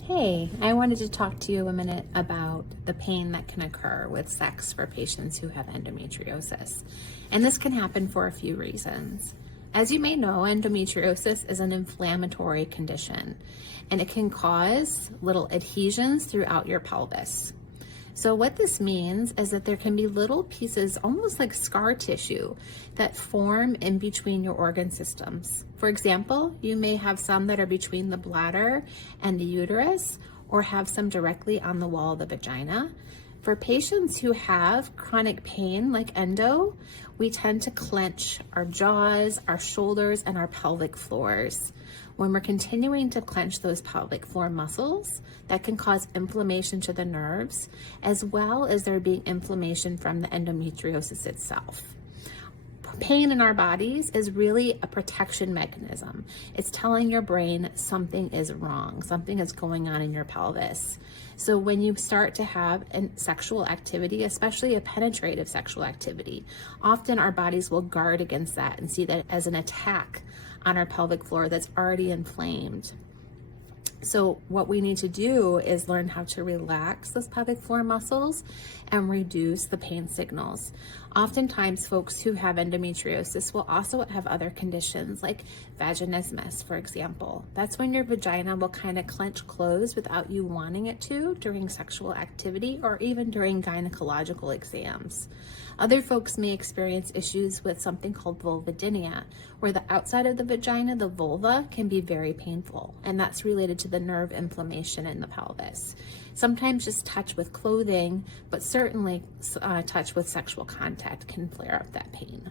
Hey, I wanted to talk to you a minute about the pain that can occur with sex for patients who have endometriosis. And this can happen for a few reasons. As you may know, endometriosis is an inflammatory condition, and it can cause little adhesions throughout your pelvis. So what this means is that there can be little pieces, almost like scar tissue, that form in between your organ systems. For example, you may have some that are between the bladder and the uterus, or have some directly on the wall of the vagina. For patients who have chronic pain like endo, we tend to clench our jaws, our shoulders, and our pelvic floors. When we're continuing to clench those pelvic floor muscles, that can cause inflammation to the nerves, as well as there being inflammation from the endometriosis itself. Pain in our bodies is really a protection mechanism. It's telling your brain something is wrong, something is going on in your pelvis. So when you start to have sexual activity, especially a penetrative sexual activity, often our bodies will guard against that and see that as an attack on our pelvic floor that's already inflamed. So what we need to do is learn how to relax those pelvic floor muscles and reduce the pain signals. Oftentimes, folks who have endometriosis will also have other conditions like vaginismus, for example. That's when your vagina will kind of clench closed without you wanting it to during sexual activity or even during gynecological exams. Other folks may experience issues with something called vulvodynia, where the outside of the vagina, the vulva, can be very painful, and that's related to the nerve inflammation in the pelvis. Sometimes just touch with clothing, but certainly touch with sexual contact can flare up that pain.